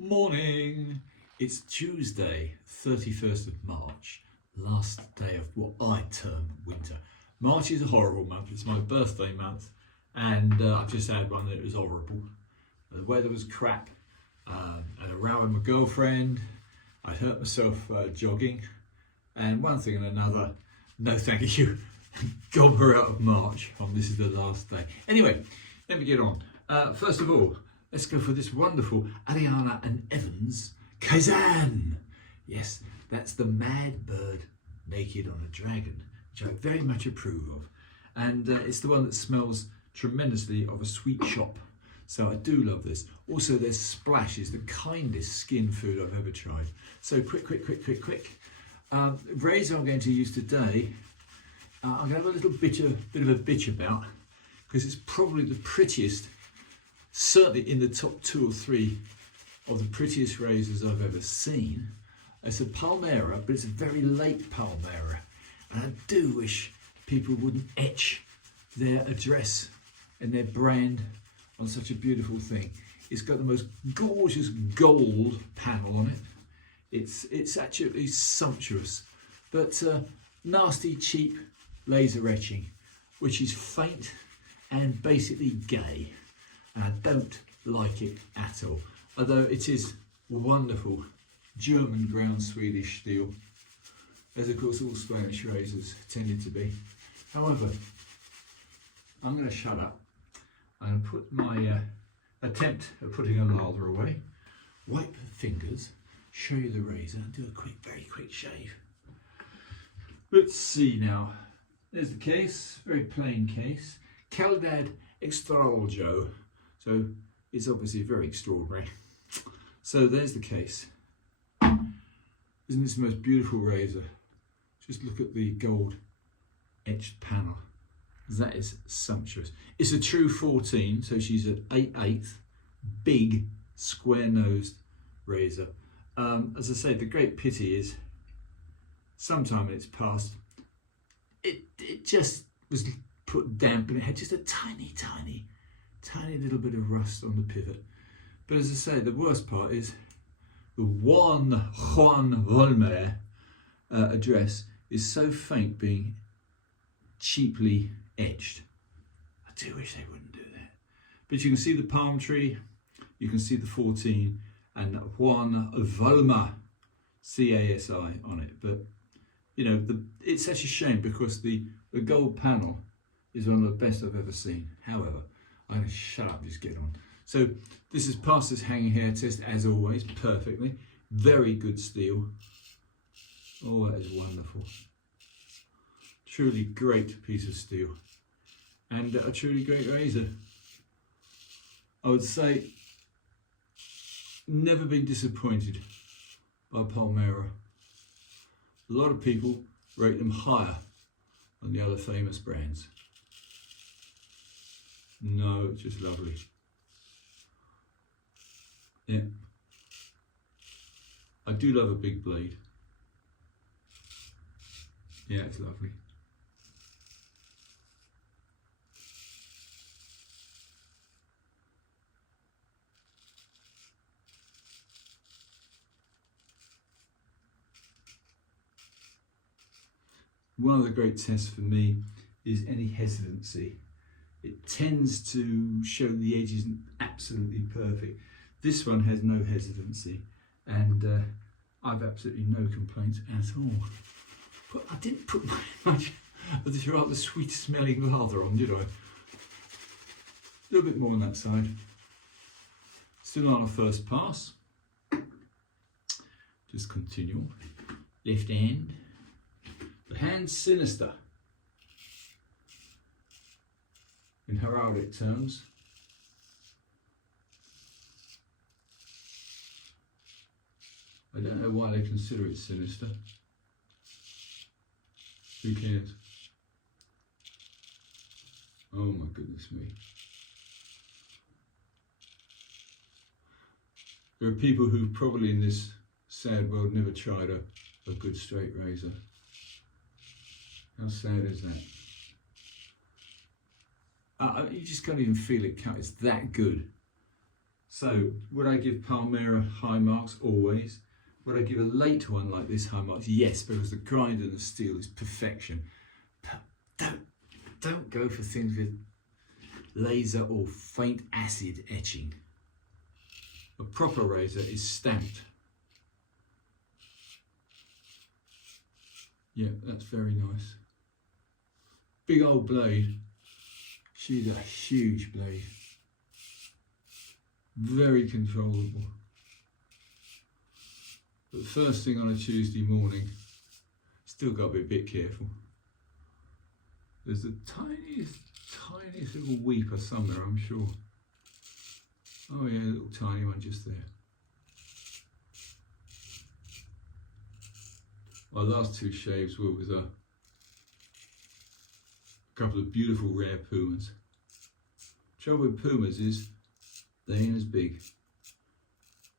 Morning! It's Tuesday, 31st of March, last day of what I term winter. March is a horrible month, it's my birthday month, and I've just had one that was horrible. The weather was crap, I had a row with my girlfriend, I hurt myself jogging, and one thing and another, no thank you, God we're out of March, this is the last day. Anyway, let me get on. First of all, let's go for this wonderful Ariana and Evans Kaizen. Yes, that's the mad bird naked on a dragon, which I very much approve of. And it's the one that smells tremendously of a sweet shop. So I do love this. Also, their splash is the kindest skin food I've ever tried. So quick. Razor I'm going to use today, I'm going to have a little bit of a bitch about, because it's probably the prettiest, certainly in the top 2 or 3 of the prettiest razors I've ever seen. It's a Palmera, but it's a very late Palmera. And I do wish people wouldn't etch their address and their brand on such a beautiful thing. It's got the most gorgeous gold panel on it. It's actually sumptuous, but nasty, cheap laser etching, which is faint and basically gay. And I don't like it at all. Although it is wonderful German ground Swedish steel, as of course all Spanish razors tended to be. However, I'm going to shut up and put my attempt at putting a lather away, wipe the fingers, show you the razor and do a very quick shave. Let's see now. There's the case, very plain case. Caldad Extraoljo. So it's obviously very extraordinary. So there's the case. Isn't this the most beautiful razor? Just look at the gold etched panel. That is sumptuous. It's a true 14, so she's an 8/8, big, square-nosed razor. As I say, the great pity is, sometime in its past, it just was put damp and it had just a tiny little bit of rust on the pivot. But as I say, the worst part is the Juan Vollmer address is so faint, being cheaply etched. I do wish they wouldn't do that. But you can see the palm tree, you can see the 14 and Juan Vollmer CASI on it. But you know, it's such a shame because the gold panel is one of the best I've ever seen. However, I'm going to shut up, just get on. So this has passed this hanging hair test as always, perfectly. Very good steel. Oh, that is wonderful. Truly great piece of steel. And a truly great razor. I would say, never been disappointed by Palmera. A lot of people rate them higher than the other famous brands. No, it's just lovely. Yeah. I do love a big blade. Yeah, it's lovely. One of the great tests for me is any hesitancy. It tends to show the edge isn't absolutely perfect. This one has no hesitancy, and I've absolutely no complaints at all. But I didn't put much of this rather sweet smelling lather on, did I? A little bit more on that side. Still on a first pass. Just continue. Left hand. The hand sinister. In heraldic terms. I don't know why they consider it sinister. Who cares? Oh my goodness me. There are people who probably in this sad world never tried a good straight razor. How sad is that? You just can't even feel it cut. It's that good. So would I give Palmera high marks? Always. Would I give a late one like this high marks? Yes, because the grind and the steel is perfection. But don't go for things with laser or faint acid etching. A proper razor is stamped. Yeah, that's very nice. Big old blade. She's a huge blade. Very controllable. But first thing on a Tuesday morning, still got to be a bit careful. There's the tiniest little weeper somewhere, I'm sure. Oh yeah, a little tiny one just there. My last two shaves were with a couple of beautiful rare pumas. Trouble with pumas is they ain't as big.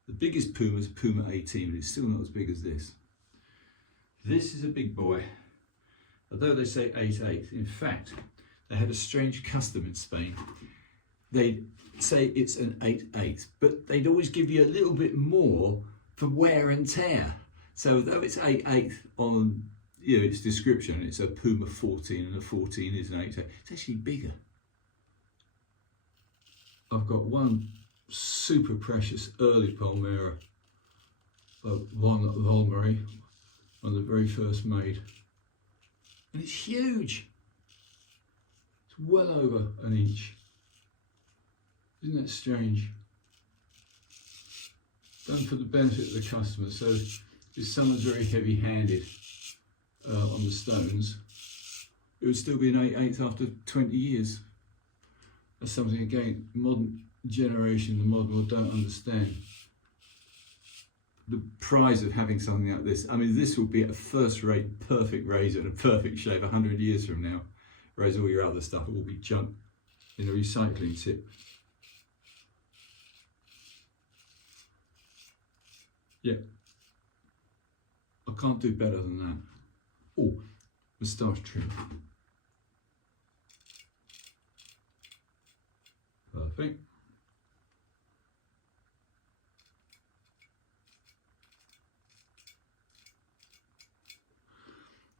The biggest puma is Puma 18, but it's still not as big as this. This is a big boy, although they say 8'8". In fact, they had a strange custom in Spain. They'd say it's an 8'8", but they'd always give you a little bit more for wear and tear. So though it's 8'8" on its description, it's a Puma 14 and a 14 is an 8'8", it's actually bigger. I've got one super precious early Palmera, one at Palmera, one of the very first made, and it's huge. It's well over an inch. Isn't that strange? Done for the benefit of the customer. So if someone's very heavy-handed on the stones, it would still be an 8'8" after 20 years. That's something, again, modern generation, the modern world don't understand. The prize of having something like this. I mean, this will be a first-rate, perfect razor and a perfect shave 100 years from now. Whereas all your other stuff will be junk in a recycling tip. Yeah, I can't do better than that. Oh, moustache trim. Perfect.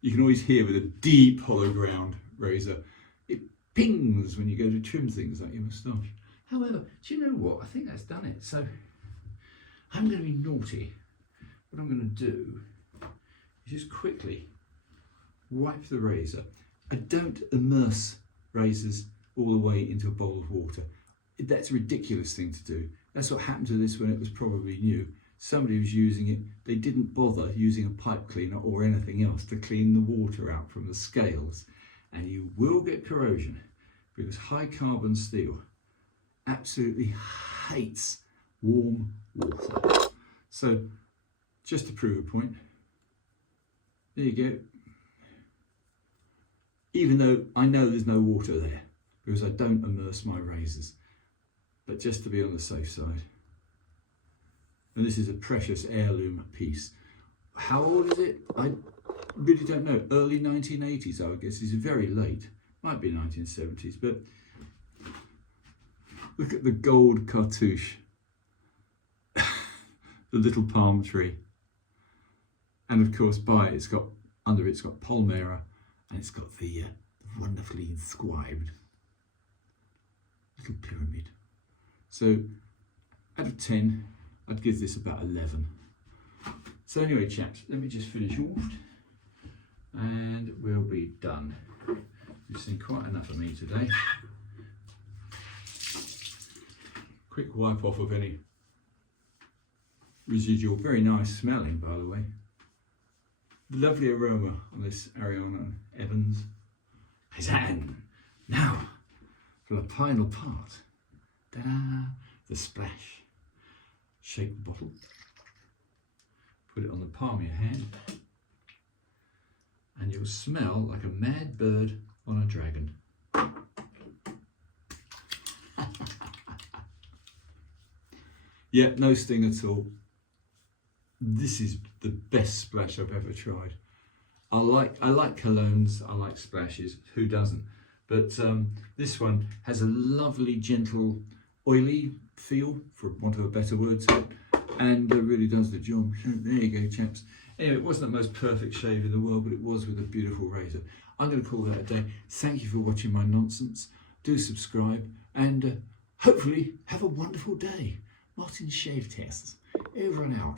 You can always hear with a deep hollow ground razor, it pings when you go to trim things like your moustache. However, do you know what? I think that's done it. So I'm going to be naughty. What I'm going to do is just quickly wipe the razor. I don't immerse razors all the way into a bowl of water. That's a ridiculous thing to do. That's what happened to this when it was probably new. Somebody was using it, they didn't bother using a pipe cleaner or anything else to clean the water out from the scales. And you will get corrosion because high carbon steel absolutely hates warm water. So just to prove a point, there you go. Even though I know there's no water there because I don't immerse my razors, but just to be on the safe side. And this is a precious heirloom piece. How old is it? I really don't know. Early 1980s, I would guess. It's very late. Might be 1970s, but look at the gold cartouche. The little palm tree. And of course, under it's got Palmera, and it's got the wonderfully inscribed little pyramid. So, out of 10, I'd give this about 11. So anyway, chaps, let me just finish off, and we'll be done. You've seen quite enough of me today. Quick wipe off of any residual. Very nice smelling, by the way. Lovely aroma on this Ariana Evans. Kazan. Now for the final part. Ta-da! The splash. Shake the bottle. Put it on the palm of your hand. And you'll smell like a mad bird on a dragon. Yeah, no sting at all. This is the best splash I've ever tried. I like colognes, I like splashes, who doesn't? But this one has a lovely, gentle, oily feel, for want of a better word, and really does the job. There you go, chaps. Anyway, it wasn't the most perfect shave in the world, but it was with a beautiful razor. I'm going to call that a day. Thank you for watching my nonsense. Do subscribe, and hopefully have a wonderful day. Martin's Shave Tests. Over and out.